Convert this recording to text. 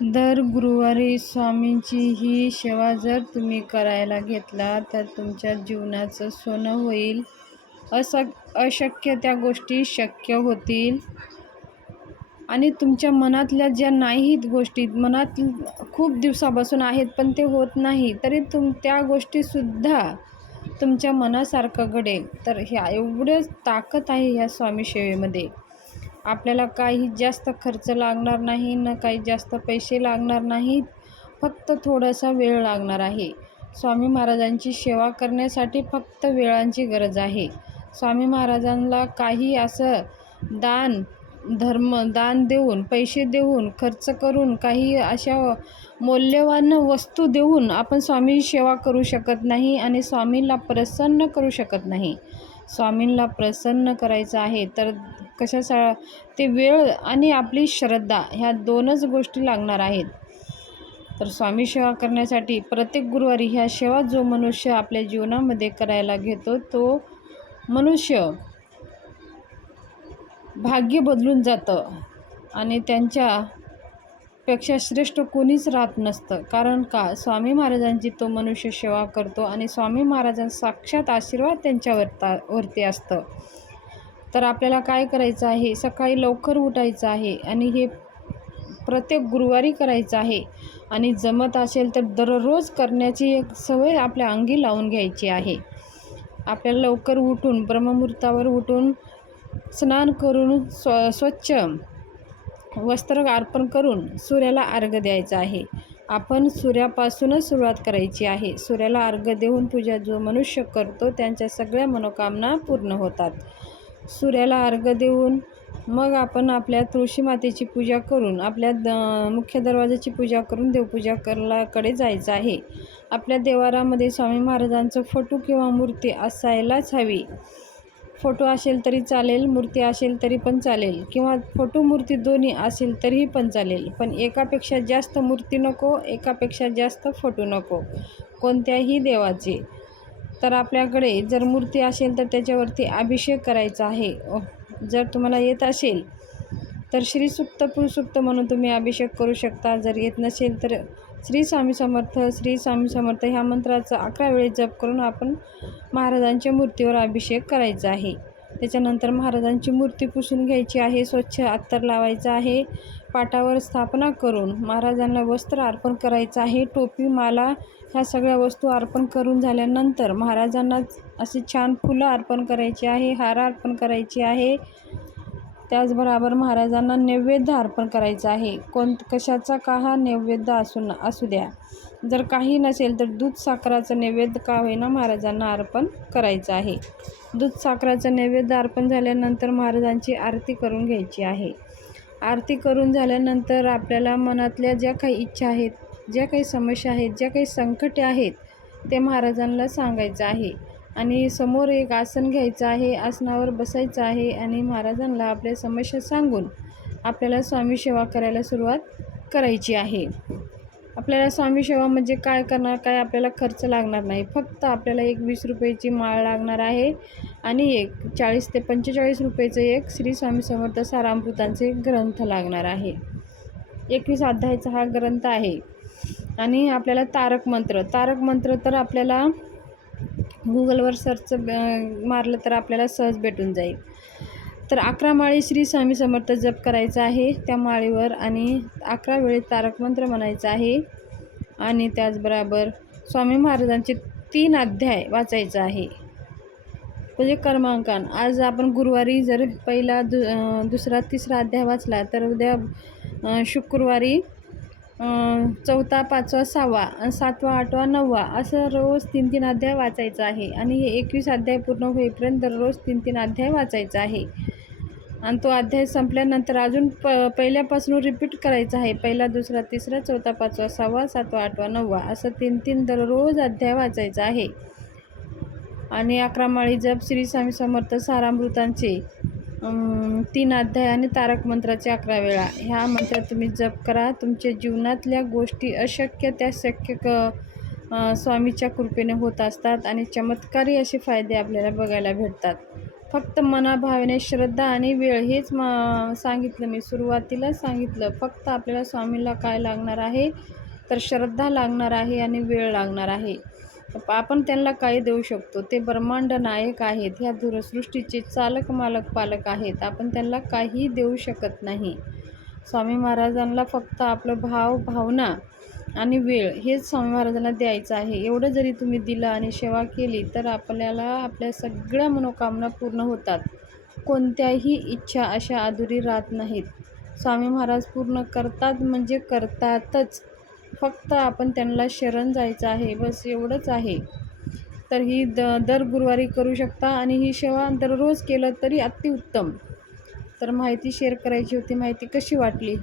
दर गुरुवारी स्वामींची ही सेवा जर तुम्ही करायला घेतला तर तुमच्या जीवनाचं सोनं होईल. असं अशक्य त्या गोष्टी शक्य होतील. आणि तुमच्या मनातल्या ज्या नाहीत गोष्टी मनात खूप दिवसापासून आहेत पण ते होत नाही तरी तुम त्या गोष्टीसुद्धा तुमच्या मनासारखं घडेल. तर ह्या एवढं ताकद आहे ह्या स्वामी सेवेमध्ये. आपल्याला काही जास्त खर्च लागणार नाही न काही जास्त पैसे लागणार नाहीत. फक्त थोडासा वेळ लागणार आहे. स्वामी महाराजांची सेवा करण्यासाठी फक्त वेळांची गरज आहे. स्वामी महाराजांना काही असं दान धर्म दान देऊन पैसे देऊन खर्च करून काही अशा मौल्यवान वस्तू देऊन आपण स्वामी सेवा करू शकत नाही आणि स्वामींना प्रसन्न करू शकत नाही. स्वामींना प्रसन्न करायचं आहे तर कशासा ते वेळ आणि आपली श्रद्धा ह्या दोनच गोष्टी लागणार आहेत. तर स्वामी सेवा करण्यासाठी प्रत्येक गुरुवारी ह्या सेवा जो मनुष्य आपल्या जीवनामध्ये करायला घेतो तो मनुष्य भाग्य बदलून जातं आणि त्यांच्यापेक्षा श्रेष्ठ कोणीच राहत नसतं. कारण का? स्वामी महाराजांची तो मनुष्य सेवा करतो आणि स्वामी महाराजांचा साक्षात आशीर्वाद त्यांच्यावरता वरती असतं. तर आपल्याला काय करायचं आहे? सकाळी लवकर उठायचं आहे आणि हे प्रत्येक गुरुवारी करायचं आहे. आणि जमत असेल तर दररोज करण्याची एक सवय आपल्या अंगी लावून घ्यायची आहे. आपल्याला लवकर उठून ब्रह्ममुहूर्तावर उठून स्नान करून स्व स्वच्छ वस्त्र अर्पण करून सूर्याला अर्घ द्यायचा आहे. आपण सूर्यापासूनच सुरुवात करायची आहे. सूर्याला अर्घ देऊन पूजा जो मनुष्य करतो त्यांच्या सगळ्या मनोकामना पूर्ण होतात. सूर्याला अर्घ देऊन मग आपण आपल्या तुळशी मातेची पूजा करून आपल्या द मुख्य दरवाजाची पूजा करून देवपूजा करलाकडे जायचं आहे. आपल्या देवारामध्ये स्वामी महाराजांचं फोटो किंवा मूर्ती असायलाच हवी. फोटो असेल तरी चालेल मूर्ती असेल तरी पण चालेल किंवा फोटो मूर्ती दोन्ही असेल तरीही पण चालेल. पण एकापेक्षा जास्त मूर्ती नको एकापेक्षा जास्त फोटो नको. कोणत्याही देवाचे. तर आपल्याकडे जर मूर्ती असेल तर त्याच्यावरती अभिषेक करायचा आहे. जर तुम्हाला येत असेल तर श्री सुक्त पुरुसुक्त म्हणून तुम्ही अभिषेक करू शकता. जर येत नसेल तर श्री स्वामी समर्थ श्री स्वामी समर्थ ह्या मंत्राचा अकरा वेळी जप करून आपण महाराजांच्या मूर्तीवर अभिषेक करायचा आहे. त्याच्यानंतर महाराजांची मूर्ती पुसून घ्यायची आहे स्वच्छ अत्तर लावायचं आहे पाटावर स्थापना करून महाराजांना वस्त्र अर्पण करायचं आहे टोपी माला ह्या सगळ्या वस्तू अर्पण करून झाल्यानंतर महाराजांना असे छान फुलं अर्पण करायची आहे हार अर्पण करायची आहे. त्याचबरोबर महाराजांना नैवेद्य अर्पण करायचा आहे. कोण कशाचा का हा नैवेद्य असू न असू द्या. जर काही नसेल तर दूध साखराचं नैवेद्य का होईना महाराजांना अर्पण करायचं आहे. दूध साखराचं नैवेद्य अर्पण झाल्यानंतर महाराजांची आरती करून घ्यायची आहे. आरती करून झाल्यानंतर आपल्याला मनातल्या ज्या काही इच्छा आहेत ज्या काही समस्या आहेत ज्या काही संकटे आहेत ते महाराजांना सांगायचं आहे. आणि समोर एक आसन घ्यायचं आहे आसनावर बसायचं आहे आणि महाराजांना आपल्या समस्या सांगून आपल्याला स्वामी सेवा करायला सुरुवात करायची आहे. आपल्याला स्वामी सेवा म्हणजे काय करणार काय आपल्याला खर्च लागणार नाही. फक्त आपल्याला एक वीस रुपयाची माळ लागणार आहे आणि एक चाळीस ते पंचेचाळीस रुपयाचं एक श्री स्वामी समर्थ सारामृतांचे ग्रंथ लागणार आहे. एकवीस अध्यायाचा हा ग्रंथ आहे. आणि आपल्याला तारक मंत्र तारक मंत्र तर आपल्याला गुगलवर सर्च मारलं तर आपल्याला सहज भेटून जाईल. तर अकरा माळी श्री स्वामी समर्थ जप करायचा आहे त्या माळीवर आणि अकरा वेळी तारक मंत्र म्हणायचं आहे आणि त्याचबरोबर स्वामी महाराजांचे तीन अध्याय वाचायचं आहे. म्हणजे कर्मांकन. आज आपण गुरुवारी जर पहिला दु दुसरा तिसरा अध्याय वाचला तर उद्या शुक्रवारी चौथा पाचवा सहावा सातवा आठवा नववा असं रोज तीन तीन अध्याय वाचायचं आहे. आणि हे एकवीस अध्याय पूर्ण होईपर्यंत दररोज तीन तीन अध्याय वाचायचा आहे. आणि तो अध्याय संपल्यानंतर अजून प पहिल्यापासून रिपीट करायचा आहे. पहिला दुसरा तिसरा चौथा पाचवा सहावा सातवा आठवा नववा असं तीन तीन दररोज अध्याय वाचायचा आहे. आणि अकरा माळी जप श्री स्वामी समर्थ सारामृतांचे तीन अध्याय आणि तारक मंत्राचे अकरा वेळा. ह्या मंत्र तुम्ही जप करा. तुमच्या जीवनातल्या गोष्टी अशक्य त्या शक्य क स्वामीच्या कृपेने होत असतात आणि चमत्कारी असे फायदे आपल्याला बघायला भेटतात. फक्त मनाभावेने श्रद्धा आणि वेळ हेच म सांगितलं मी. सुरुवातीला सांगितलं फक्त आपल्याला स्वामीला काय लागणार आहे? तर श्रद्धा लागणार आहे आणि वेळ लागणार आहे. आपण त्यांना काही देऊ शकतो. ते ब्रह्मांड नायक आहेत. ह्या दूरसृष्टीचे चालक मालक पालक आहेत. आपण त्यांना काही देऊ शकत नाही. स्वामी महाराजांना फक्त आपलं भाव भावना आणि वेळ हेच स्वामी महाराजांना द्यायचं आहे. एवढं जरी तुम्ही दिलं आणि सेवा केली तर आपल्याला आपल्या सगळ्या मनोकामना पूर्ण होतात. कोणत्याही इच्छा अशा अधुरी राहत नाहीत. स्वामी महाराज पूर्ण करतात म्हणजे करतातच. फक्त आपण त्यांना शरण जायचं आहे बस एवढंच आहे. तर ही द दर गुरुवारी करू शकता आणि ही सेवा दररोज केलं तरी अतिउत्तम. तर माहिती शेअर करायची होती माहिती कशी वाटली?